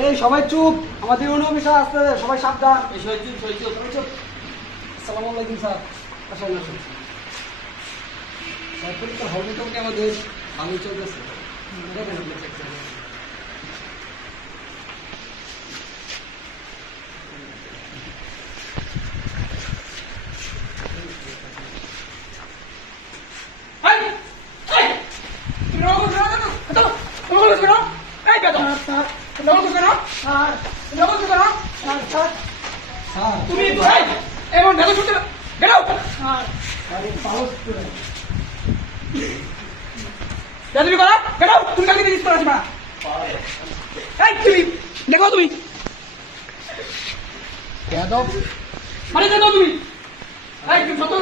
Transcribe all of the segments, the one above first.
এই সবাই চুপ, আমাদের অফিসার আসতে, সবাই সাবধান। আসসালামু আলাইকুম স্যার। আসেন আসেন স্যার। পরীক্ষার হল মোটামুটি আমাদের ভালোই চলতেছে। দেখেন আপনি চেক করে। তুমি এমন ভেতর ঢুকতে বেরো তুমি করো বেরো তুমি কালকে রিলিজ করা যাবে এই তুমি দেখো তুমি যাদব মানে দেখো তুমি এই তুমি সত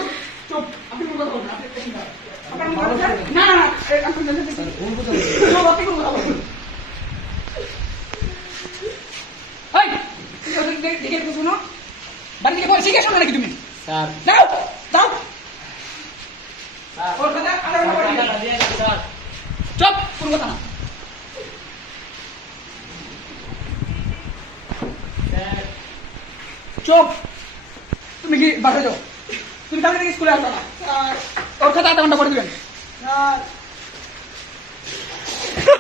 চুপ আপনি কোন কথা বলছেন আপনি না না না আপনি স্যার ভুল কথা আপনি কোন কথা বলছেন এই দেখে শুনো বাড়ি থেকে পরে শিখে শোনো নাকি তুমি স্যার। দাও দাও ওর কথা আলাদা করে স্যার চুপ কোন কথা না চুপ তুমি কি বাসে যাও তুমি কালকে থেকে স্কুলে আসবে না ওর খাতা আধা ঘন্টা করে দিবেন